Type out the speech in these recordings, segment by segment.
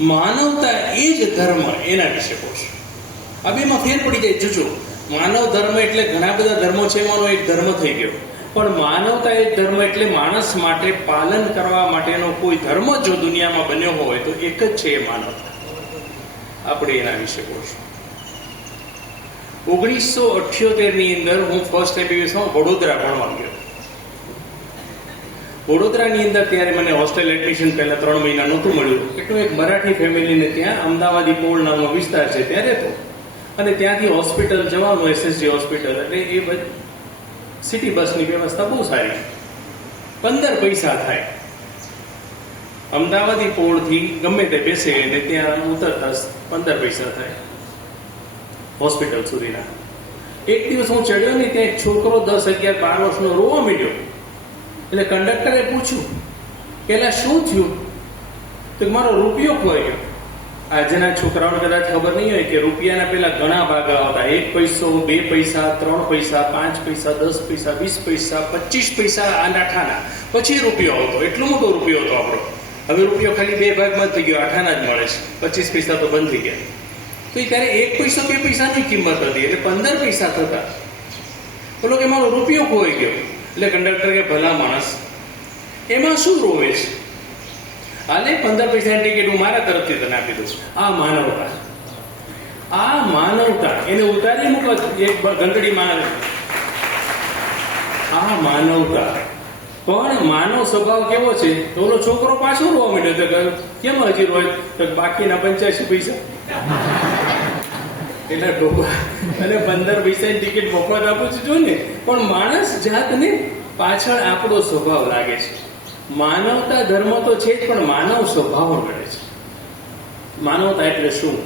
માનવતા એ જ ધર્મ, એના વિશે કહું છું. આ બેમાં ફેર પડી જાય. જોજો, માનવ ધર્મ એટલે ઘણા બધા ધર્મો છે, એમાંનો એક ધર્મ થઈ ગયો. પણ માનવતા એ ધર્મ એટલે માણસ માટે પાલન કરવા માટેનો કોઈ ધર્મ જો દુનિયામાં બન્યો હોય તો એક જ છે, એ માનવતા. આપણે એના વિશે કહું છું. 1978 ની અંદર હું ફર્સ્ટ એમ્બીબીએસમાં વડોદરા ભણવા ગયો. વડોદરાની અંદર ત્યારે મને હોસ્ટેલ એડમિશન પહેલા 3 મહિના નહોતું મળ્યું. એટલું એક મરાઠી ફેમિલીને ત્યાં અમદાવાદી પોળ નામનો વિસ્તાર છે ત્યાં રહેતો, અને ત્યાંથી હોસ્પિટલ જવાનું, એસએસજી હોસ્પિટલ, એટલે એ સિટી બસની વ્યવસ્થા બહુ સારી. 15 પૈસા થાય અમદાવાદી પોળથી ગમે તે બેસે અને ત્યાં ઉતરતા 15 પૈસા થાય હોસ્પિટલ સુધીના. એક દિવસ હું ચડ્યો ને, ત્યાં એક છોકરો 10, 11, 12 વર્ષનો રોવા માંડ્યો. એટલે કંડક્ટરે પૂછ્યું કે એલા શું થયું? તો મારો રૂપિયો ખોઈ ગયો. આજના છોકરાઓને કદાચ ખબર નહીં હોય કે રૂપિયાના પેલા ઘણા ભાગ આવતા. 1 પૈસો, 2 પૈસા, 3 પૈસા, 5 પૈસા, 10 પૈસા, 20 પૈસા, 25 પૈસા, આનાઠાના, પછી રૂપિયો આવતો. એટલો મોટો રૂપિયો હતો આપણો. હવે રૂપિયો ખાલી 2 ભાગમાં થઈ ગયો, આઠાના જ મળે છે. 25 પૈસા તો બંધ થઈ ગયા. તો ત્યારે 1 પૈસો, 2 પૈસાની કિંમત હતી, એટલે 15 પૈસા થતા. બોલો કે મારો રૂપિયો ખોઈ ગયો. એટલે કંડક્ટર કે ભલા માણસ, એમાં શું રોવે છે? હાલે 15 પૈસાની ટિકિટ હું મારા તરફથી તને આપી દઉં છું. આ માનવતા, આ માનવતા. એને ઉતારી મૂકો એક ઘંટડીમાં. આ માનવતા. પણ માનવ સ્વભાવ કેવો છે? તો ઓલો છોકરો પાછો રોવા માંડ્યો. તો કેમ હજી રોય? તો બાકીના 85 પૈસા એટલે ડોબા, અને 15 પૈસાની ટિકિટ મફત આપું છું ને. પણ માણસ જાતને પાછળ આપણો સ્વભાવ લાગે છે. માનવતા ધર્મ તો છે જ, પણ માનવ સ્વભાવ મળે છે. માનવતા એટલે શું?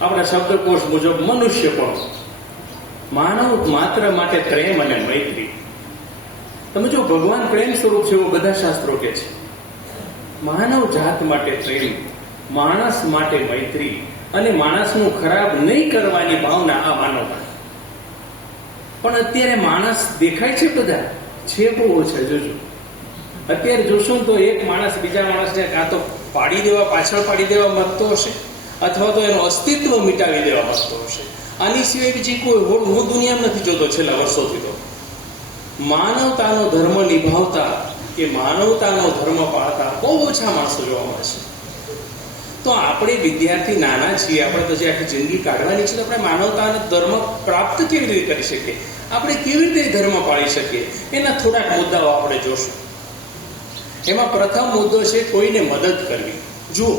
આપણા શબ્દકોશ મુજબ મનુષ્ય પણ. માનવ માત્ર માટે પ્રેમ અને મૈત્રી. તમે જો, ભગવાન પ્રેમ સ્વરૂપ છે એવું બધા શાસ્ત્રો કે છે. માનવ જાત માટે પ્રેમ, માણસ માટે મૈત્રી, અને માણસનું ખરાબ નહીં કરવાની ભાવના, આ માનવતા. પણ અત્યારે માણસ દેખાય છે બધા, છે બહુ ઓછા. જોજો, અત્યારે જોશો તો એક માણસ બીજા માણસને કાં તો પાડી દેવા, પાછળ પાડી દેવા માંગતો હશે, અથવા તો એનું અસ્તિત્વ મિટાવી દેવા માંગતો હશે. આની સિવાય બીજી કોઈ હું દુનિયામાં નથી જોતો છેલ્લા વર્ષોથી. તો માનવતાનો ધર્મ નિભાવતા કે માનવતાનો ધર્મ પાળતા બહુ ઓછા માણસો જોવા મળે છે. તો આપણે વિદ્યાર્થી નાના છીએ, આપણે તો જે આખી જિંદગી કાઢવાની છે, તો આપણે માનવતાનો ધર્મ પ્રાપ્ત કેવી રીતે કરી શકીએ? આપણે કેવી રીતે ધર્મ પાળી શકીએ? એના થોડાક મુદ્દાઓ આપણે જોશું. એમાં પ્રથમ મુદ્દો છે કોઈને મદદ કરવી. જુઓ,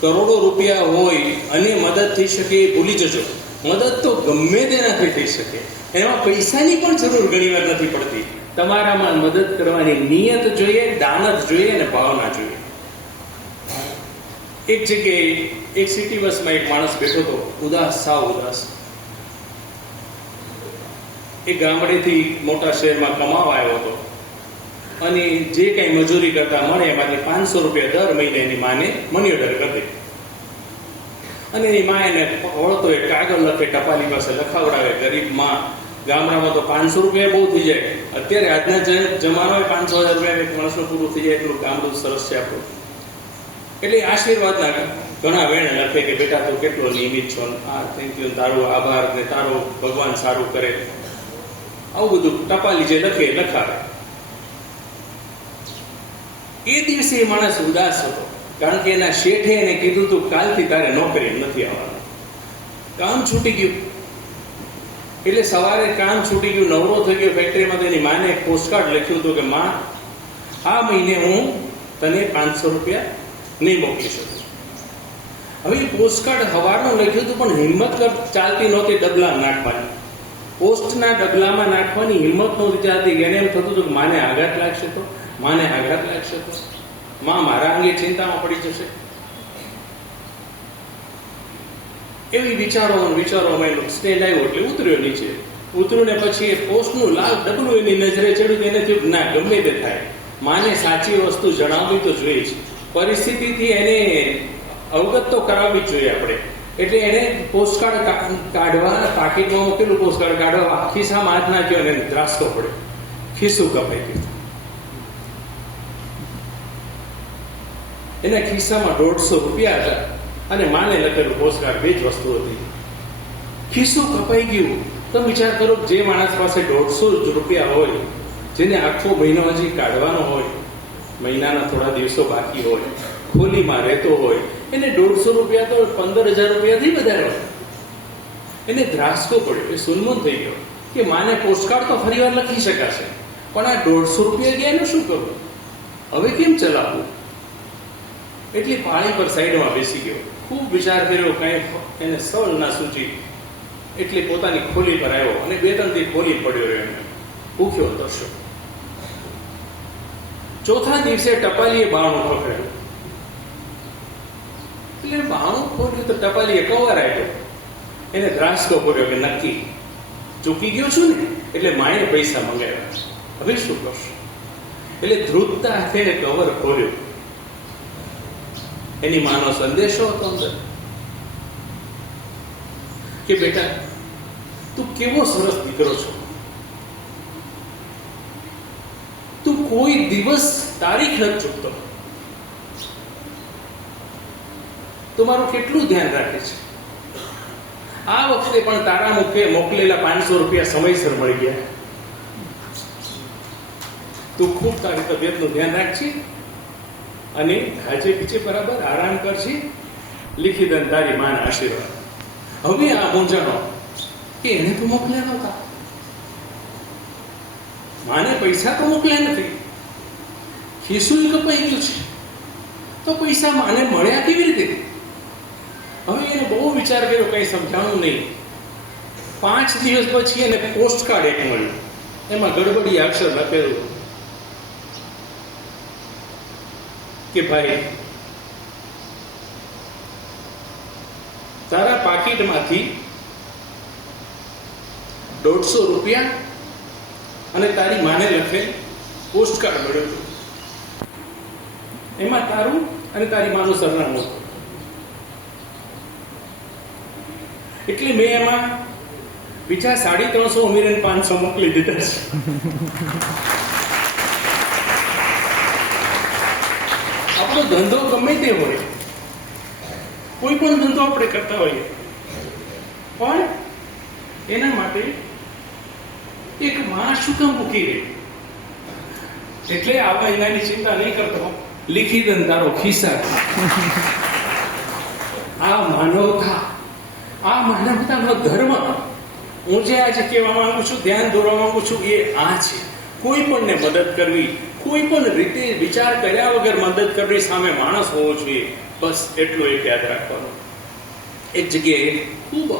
કરોડો રૂપિયા હોય અને મદદ થઈ શકે એ ભૂલી જજો. મદદ તો ગમે તેનાથી થઈ શકે. એમાં પૈસાની પણ જરૂર ઘણી વાર નથી પડતી. તમારામાં મદદ કરવાની નિયત જોઈએ, દાનત જોઈએ અને ભાવના જોઈએ. એક જગ્યાએ એક સિટી બસમાં એક માણસ બેઠો હતો, ઉદાસ, સાવ ઉદાસ. એક ગામડેથી મોટા શહેરમાં કમાવા આવ્યો હતો, અને જે કંઈ મજૂરી કરતા મળે એમાંથી 500 રૂપિયા દર મહિને એની માને મની ઓર્ડર કરી દે. અને એની મા એને વળતો એક કાગળ લખે, ટપાલી પાસે લખાવડાવે. ગરીબ માં, ગામડામાં તો 500 રૂપિયા બહુ થઈ જાય. અત્યારે આજના જમાનામાં 500,000 રૂપિયા એક માણસનું પૂરું થઈ જાય એટલું ગામડું સરસ છે આપણું. એટલે આશીર્વાદના ઘણા વેણ લખે કે બેટા તું કેટલો નિયમિત છો, થેન્ક યુ, તારો આભાર, ને તારો ભગવાન સારું કરે. આવું બધું ટપાલી જે લખે લખાવે. એ દિવસે એ માણસ ઉદાસ હતો, કારણ કે એના શેઠે એને કીધું તું કાલથી તારે નોકરી નથી આવવાનું. કામ છૂટી ગયું. એટલે સવારે કામ છૂટી ગયું, નવરો થઈ ગયો ફેક્ટરીમાં. તો એની માને એક પોસ્ટકાર્ડ લખ્યું હતું કે માં, આ મહિને હું તને 500 રૂપિયા નહીં મોકલી શકું. હવે એ પોસ્ટકાર્ડ સવારનું લખ્યું હતું, પણ હિંમત ચાલતી નહોતી ડબલામાં નાખવાની. પોસ્ટના ડબલામાં નાખવાની હિંમત નહોતી ચાલતી. એને એમ થતું હતું કે માને આઘાત લાગશે તો, માને આઘાત લાગશે તો, માં મારા અંગે ચિંતામાં પડી જશે. એવી વિચારોમાં સ્ટેન્ડ આવ્યો એટલે ઉતર્યો નીચે. ઉતર્યું ને પછી એ પોસ્ટનું લાલ ડબલું એની નજરે ચડ્યું. એને થયું ના, ગમે તે થાય, માને સાચી વસ્તુ જણાવવી તો જોઈએ જ. પરિસ્થિતિથી એને અવગત તો કરાવવી જ જોઈએ આપણે. એટલે એને પોસ્ટકાર્ડ કાઢવા, પાકીટમાં મૂકેલું પોસ્ટકાર્ડ કાઢવા ખિસ્સામાં હાથ નાખ્યો અને એને ત્રાસકો પડ્યો. ખિસ્સું કપાઈ ગયું. એના ખિસ્સામાં 150 રૂપિયા હતા અને માને લખેલું પોસ્ટકાર્ડ, 2 જ વસ્તુ હતી. ખિસ્સું કપાઈ ગયું. તો વિચાર કરો, જે માણસ પાસે 150 રૂપિયા હોય, જેને આખો મહિનો હજી કાઢવાનો હોય, મહિનાના થોડા દિવસો બાકી હોય, ખોલીમાં રહેતો હોય, એને 150 રૂપિયા તો 15,000 રૂપિયાથી વધારે હોય. એને ધ્રાસકો પડ્યો, એ સુનમુન થઈ ગયો કે માને પોસ્ટકાર્ડ તો ફરીવાર લખી શકાશે, પણ આ 150 રૂપિયા ગયા એનું શું કરવું? હવે કેમ ચલાવવું? એટલી પાળી પર સાઈડમાં બેસી ગયો. ખૂબ વિચાર કર્યો, કઈ એને સળ ના સૂચી. એટલે પોતાની ખોલી પર આવ્યો અને 2-3 દી ખોલી પડ્યો રહ્યો. એને ભૂખ્યો તરસ્યો. ચોથા દિવસે ટપાલીએ બારણું ખખડ્યું. એટલે બારણું ખોલ્યું તો ટપાલીએ કવર આપ્યો. એને ધ્રાસકો પડ્યો કે નક્કી ચૂકી ગયો છું ને, એટલે માએ પૈસા મંગાવ્યા, હવે શું કરશું? એટલે ધ્રુજતા હાથે કવર ખોલ્યું. એની માનો સંદેશો હતો અંદર કે બેટા, તું કેવો સરસ દીકરો છો, તું કોઈ દિવસ તારીખ નથી ચૂકતો, તું મારું કેટલું ધ્યાન રાખે છે. આ વખતે પણ તારા મુખે મોકલેલા 500 રૂપિયા સમયસર મળી ગયા. તું ખૂબ તારી તબિયતનું ધ્યાન રાખજે અને આજે પીછે બરાબર આરામ કરશે. લીખી દન તારી માના આશીર્વાદ. હવે આ મૂંઝાણો કે એને તો મોકલ્યા નહોતા, માને પૈસા તો મોકલ્યા નથી, ખિસ્સું કપાઈ ગયું છે, તો પૈસા માને મળ્યા કેવી રીતે? હવે એને બહુ વિચાર કર્યો, કઈ સમજાણું નહીં. 5 દિવસ પછી એને પોસ્ટકાર્ડ એક મળ્યું. એમાં ગડબડી અક્ષર લખેલું કે ભાઈ, તારા પાકીટમાંથી 150 રૂપિયા અને તારી માને લખેલ પોસ્ટકાર્ડ મળ્યો હતો. એમાં તારું અને તારી માનું સરનામું. એટલે મેં એમાં બીજા 350 ઉમેરીને 500 મોકલી દીધા છે. આપણો ધંધો ગમે તે હોય, કોઈ પણ ધંધો આપણે કરતા હોઈએ, પણ એના માટે એક માં શું કામ મૂકી ગઈ? એટલે આ મહિનાની ચિંતા નહીં કરતો, લીખી દન તારો ખિસ્સા. આ માનવતા, આ માનવતાનો ધર્મ હું જે આજે કહેવા માંગુ છું, ધ્યાન દોરવા માંગુ છું, એ આ છે. કોઈ પણને મદદ કરવી, કોઈ પણ રીતે વિચાર કર્યા વગર મદદ કરવી, સામે માણસ હોવો જોઈએ, બસ એટલું એક યાદ રાખવાનું. એક જગ્યાએ ખૂબ